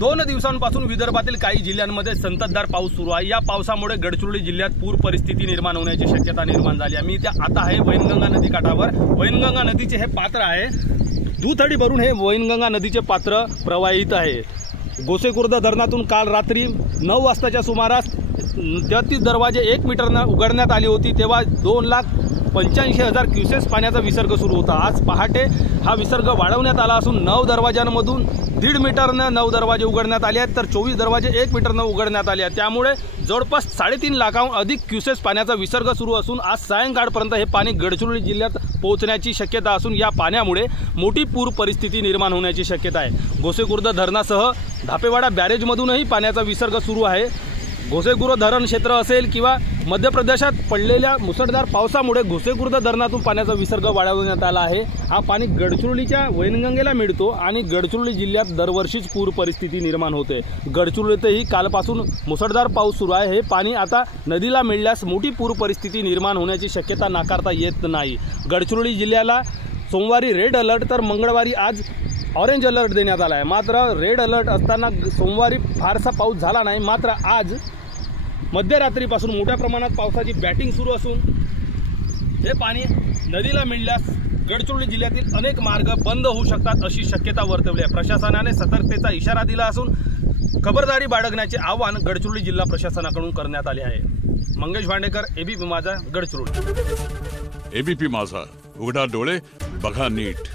2 दिवसांपासून विदर्भातील काही जिल्ह्यांमध्ये संततधार पाऊस सुरू आहे। या पावसामुळे गडचिरोली जिल्ह्यात पूर परिस्थिती निर्माण होण्याची शक्यता निर्माण झाली आहे। मी इथे आता आहे वैनगंगा नदी काठावर। वैनगंगा नदीचे हे पात्र आहे, दुथडी भरून हे वैनगंगा नदीचे पात्र प्रवाहित आहे। गोसेखुर्द धरणातून काल रात्री 9 वाजताच्या सुमारास 33 दरवाजे 1 मीटरने उघडण्यात आली होती, तेव्हा 2,85,000 क्युसेस पाण्याचा विसर्ग सुरू होता। आज पहाटे हा विसर्ग वाढवण्यात आला असून 9 दरवाजांमधून 1.5 मीटरने 9 दरवाजे उघडण्यात आले आहेत, तर 24 दरवाजे 1 मीटरने उघडण्यात आले आहेत। त्यामुळे जवळपास 3.5 लाखाहून अधिक क्युसेस पाण्याचा विसर्ग सुरू असून आज सायंकाळपर्यंत हे पाणी गडचिरोली जिल्ह्यात पोहोचण्याची शक्यता असून या पाण्यामुळे मोठी पूर परिस्थिती निर्माण होण्याची शक्यता आहे। गोसेखुर्द धरणासह धापेवाडा बॅरेजमधूनही पाण्याचा विसर्ग सुरू आहे। गोसेखुर्द धरण क्षेत्र असेल किंवा मध्य प्रदेशात पडलेल्या मुसळधार पावसामुळे गोसेखुर्द धरणातून पाण्याचा विसर्ग वाढवण्यात आला आहे। हा पाणी गडचिरोलीच्या वैनगंगेला मिळतो आणि गडचिरोली जिल्ह्यात दरवर्षीच पूर परिस्थिती निर्माण होते। गडचिरोलीतही कालपासून मुसळधार पाऊस सुरू आहे। हे पाणी आता नदीला मिळाल्यास मोठी पूर परिस्थिती निर्माण होण्याची शक्यता नाकारता येत नाही। गडचिरोली जिल्ह्याला सोमवारी रेड अलर्ट तर मंगळवारी आज ऑरेंज अलर्ट देण्यात आला आहे। मात्र रेड अलर्ट असताना सोमवारी फारसा पाऊस झाला नाही, मात्र आज मध्यरात्रीपासून मोठ्या प्रमाणात पावसाची बॅटिंग सुरू असून हे पाणी नदीला मिळाल्यास गडचिरोली जिल्ह्यातील अनेक मार्ग बंद होऊ शकतात अशी शक्यता वर्तवली आहे। प्रशासनाने सतर्कतेचा इशारा दिला असून खबरदारी बाळगण्याचे आवाहन गडचिरोली जिल्हा प्रशासनाकडून करण्यात आले आहे। मंगेश भांडेकर, एबीपी माझा, गडचिरोली। एबीपी माझा, उघडा डोळे बघा नीट।